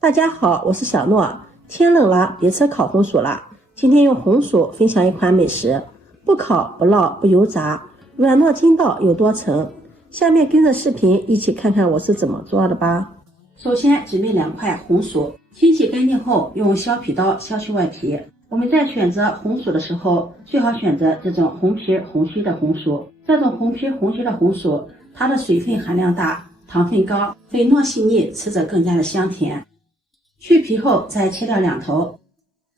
大家好，我是小诺。天冷了，别吃烤红薯了。今天用红薯分享一款美食，不烤不烙不油炸，软糯筋道又多层。下面跟着视频一起看看我是怎么做的吧。首先准备2块红薯，清洗干净后用削皮刀削去外皮。我们在选择红薯的时候，最好选择这种红皮红须的红薯。这种红皮红须的红薯，它的水分含量大，糖分高，粉糯细腻，吃着更加的香甜。去皮后再切掉2头，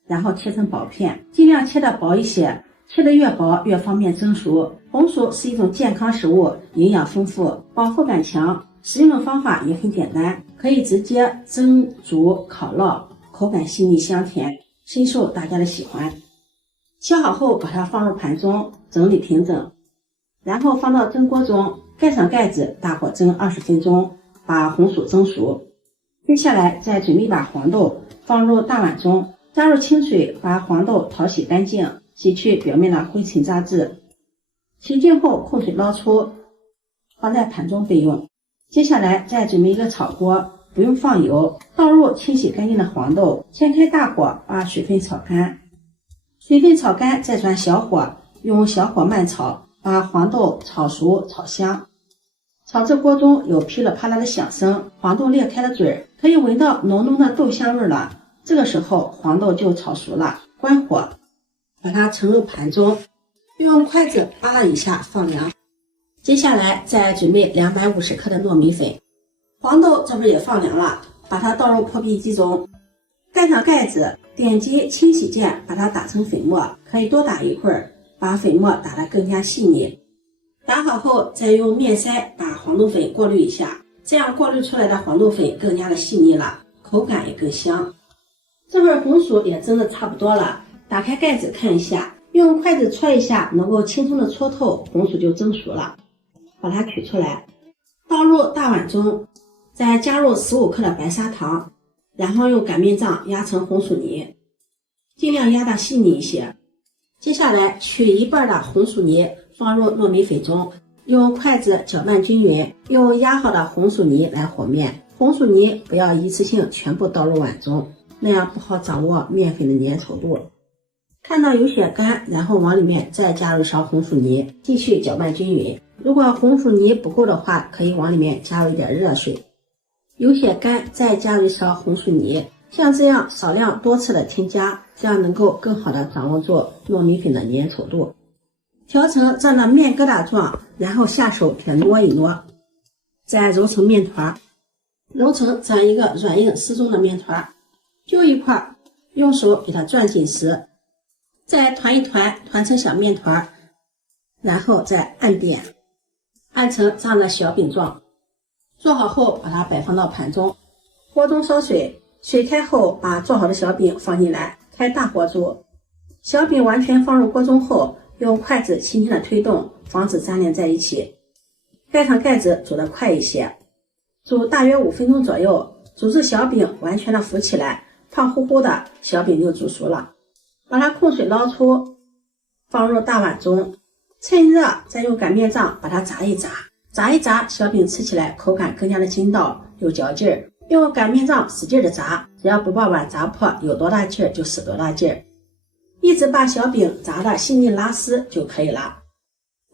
然后切成薄片，尽量切得薄一些，切得越薄越方便蒸熟。红薯是一种健康食物，营养丰富，饱腹感强，使用的方法也很简单，可以直接蒸、煮、烤烙，口感细腻香甜，深受大家的喜欢。切好后把它放入盘中，整理平整，然后放到蒸锅中，盖上盖子，大火蒸20分钟，把红薯蒸熟。接下来再准备把黄豆放入大碗中，加入清水，把黄豆淘洗干净，洗去表面的灰尘杂质。洗净后控水捞出，放在盘中备用。接下来再准备一个炒锅，不用放油，倒入清洗干净的黄豆，先开大火把水分炒干。水分炒干再转小火，用小火慢炒，把黄豆炒熟炒香。炒至锅中有噼里啪啦的响声，黄豆裂开了嘴，可以闻到浓浓的豆香味了。这个时候黄豆就炒熟了，关火，把它盛入盘中，用筷子扒拉一下放凉。接下来再准备250克的糯米粉，黄豆这边也放凉了，把它倒入破壁机中，盖上盖子，点击清洗键把它打成粉末，可以多打一会儿，把粉末打得更加细腻。打好后再用面筛把黄豆粉过滤一下，这样过滤出来的黄豆粉更加的细腻了，口感也更香。这会儿红薯也蒸的差不多了，打开盖子看一下，用筷子戳一下，能够轻松的戳透，红薯就蒸熟了。把它取出来，倒入大碗中，再加入15克的白砂糖，然后用擀面杖压成红薯泥，尽量压得细腻一些。接下来取一半的红薯泥放入糯米粉中，用筷子搅拌均匀，用压好的红薯泥来和面。红薯泥不要一次性全部倒入碗中，那样不好掌握面粉的粘稠度。看到有些干，然后往里面再加入勺红薯泥，继续搅拌均匀。如果红薯泥不够的话，可以往里面加入一点热水。有些干，再加入一勺红薯泥。像这样少量多次的添加，这样能够更好的掌握住糯米粉的粘稠度。调成这样的面疙瘩状，然后下手给它挪一挪，再揉成面团，揉成这样一个软硬适中的面团。揪一块，用手给它攥紧实，再团一团，团成小面团，然后再按扁，按成这样的小饼状。做好后把它摆放到盘中，锅中烧水，水开后把做好的小饼放进来，开大火煮。小饼完全放入锅中后，用筷子轻轻的推动，防止粘连在一起。盖上盖子，煮得快一些，煮大约5分钟左右，煮至小饼完全的浮起来，胖乎乎的，小饼就煮熟了。把它控水捞出，放入大碗中，趁热再用擀面杖把它炸一炸，炸一炸，小饼吃起来口感更加的筋道，有嚼劲儿。用擀面杖使劲的炸，只要不把碗炸破，有多大劲儿就使多大劲儿，一直把小饼炸得细腻拉丝就可以了。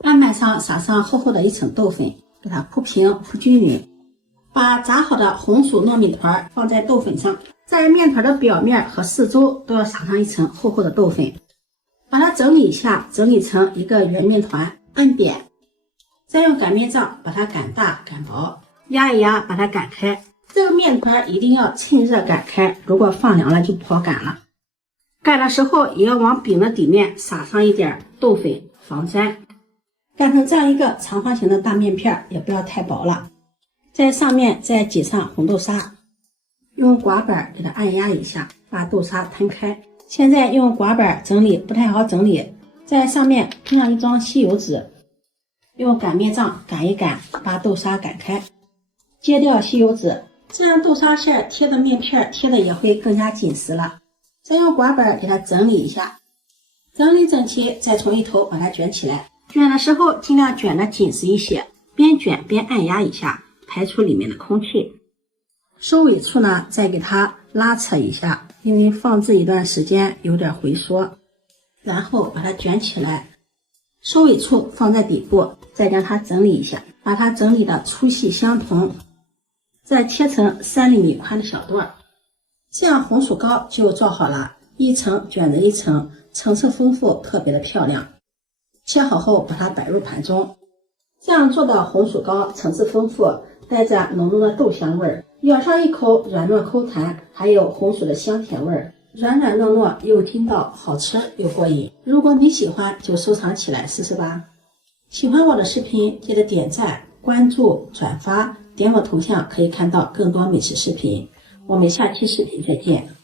案板上撒上厚厚的一层豆粉，给它铺平铺均匀。把炸好的红薯糯米团放在豆粉上，在面团的表面和四周都要撒上一层厚厚的豆粉。把它整理一下，整理成一个圆面团，按扁，再用擀面杖把它擀大擀薄，压一压把它擀开。这个面团一定要趁热擀开，如果放凉了就不好擀了。擀的时候也要往饼的底面撒上一点豆粉，防粘。擀成这样一个长方形的大面片，也不要太薄了。在上面再挤上红豆沙，用刮板给它按压一下，把豆沙摊开。现在用刮板整理不太好整理，在上面铺上一张吸油纸，用擀面杖擀一擀，把豆沙擀开，揭掉吸油纸，这样豆沙馅贴的面片贴的也会更加紧实了。再用刮板给它整理一下，整理整齐，再从一头把它卷起来。卷的时候尽量卷的紧实一些，边卷边按压一下，排出里面的空气。收尾处呢，再给它拉扯一下，因为放置一段时间有点回缩，然后把它卷起来，收尾处放在底部，再将它整理一下，把它整理的粗细相同，再切成3厘米宽的小段，这样红薯糕就做好了，一层卷着一层，层次丰富，特别的漂亮。切好后把它摆入盘中，这样做的红薯糕层次丰富，带着浓浓的豆香味儿，咬上一口软糯口弹，还有红薯的香甜味儿，软软糯糯又筋道，好吃又过瘾。如果你喜欢就收藏起来试试吧。喜欢我的视频记得点赞、关注、转发，点我头像可以看到更多美食视频。我们下期视频再见。